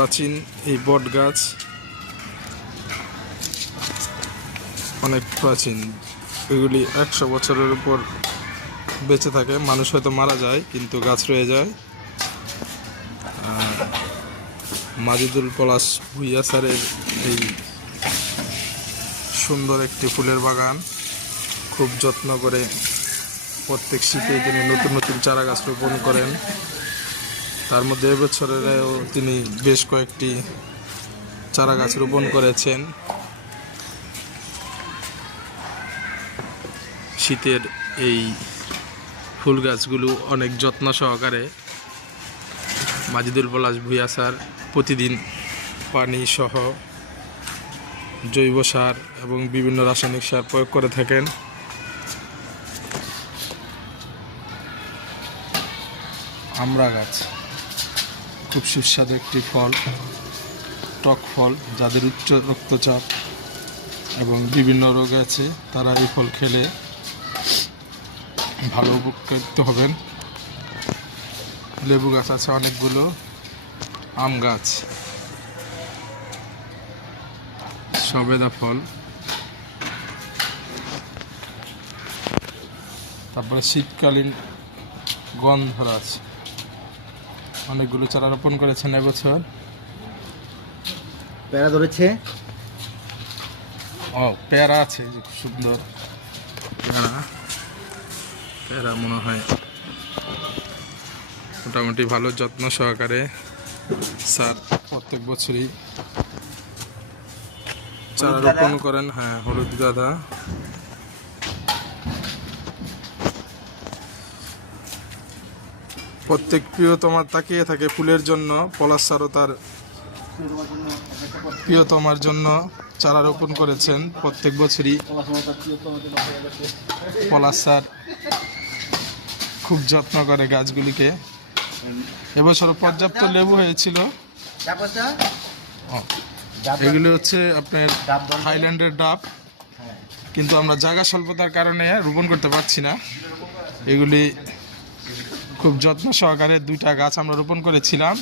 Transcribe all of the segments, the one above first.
প্রাচীন এই বট গাছ অনেক প্রাচীন, এগুলি 100 বছরের উপর বেঁচে থাকে। মানুষ হয়তো মারা যায় কিন্তু গাছ রয়ে যায়। মাজিদুল পলাশ ভূঁইয়া স্যারের এই সুন্দর একটি ফুলের বাগান, খুব যত্ন করে প্রত্যেক শীতে তিনি নতুন নতুন চারা গাছ রোপণ করেন। তার মধ্যে এবছরেও তিনি বেশ কয়েকটি চারা গাছ রোপণ করেছেন। শীতের এই ফুল গাছগুলো অনেক যত্ন সহকারে মাজিদুল পলাশ ভূঁইয়া স্যার প্রতিদিন পানি সহ জৈব সার এবং বিভিন্ন রাসায়নিক সার প্রয়োগ করে থাকেন। আমড়া গাছ খুব সুস্বাদু একটি ফল, টক ফল। যাদের উচ্চ রক্তচাপ এবং বিভিন্ন রোগ আছে তারা এই ফল খেলে ভালো উপকৃত হবেন। লেবু গাছ আছে অনেকগুলো, আম গাছ, সবেদা ফল, তারপরে শীতকালীন গন্ধরাজ, অনেকগুলো চারা রোপণ করেছেন এবছর। পেয়ারা ধরেছে, পেয়ারা আছে, খুব সুন্দর পেয়ারা মনে হয় মোটামুটি ভালো যত্ন সহকারে স্যার প্রত্যেক বছরই চারা রোপণ করেন। হ্যাঁ, হলুদ গাঁদা। প্রত্যেক প্রিয়তমার তাকিয়ে থাকে ফুলের জন্য। পলাশ স্যারও তার প্রিয়তমার জন্য চারা রোপণ করেছেন প্রত্যেক বছরই। পলাশ স্যার খুব যত্ন করে গাছগুলিকে। এবছর পর্যাপ্ত লেবু হয়েছিল। এগুলি হচ্ছে আপনার থাইল্যান্ডের ডাব, কিন্তু আমরা জায়গা স্বল্পতার কারণে রোপণ করতে পারছি না। এগুলি খুব যত্ন সহকারে 2টা গাছ আমরা রোপণ করেছিলাম।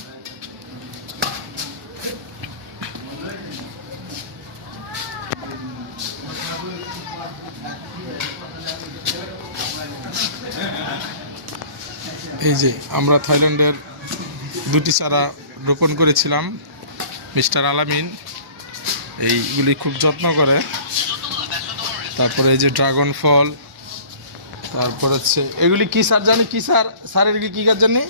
এই যে আমরা থাইল্যান্ডের 2টি চারা রোপণ করেছিলাম, মিস্টার আলামিন এইগুলি খুব যত্ন করে। তারপরে এই যে ড্রাগন ফল, তারপর হচ্ছে এগুলি কি স্যার জানি, কি স্যার, স্যার এগুলি কি গাছ জানি?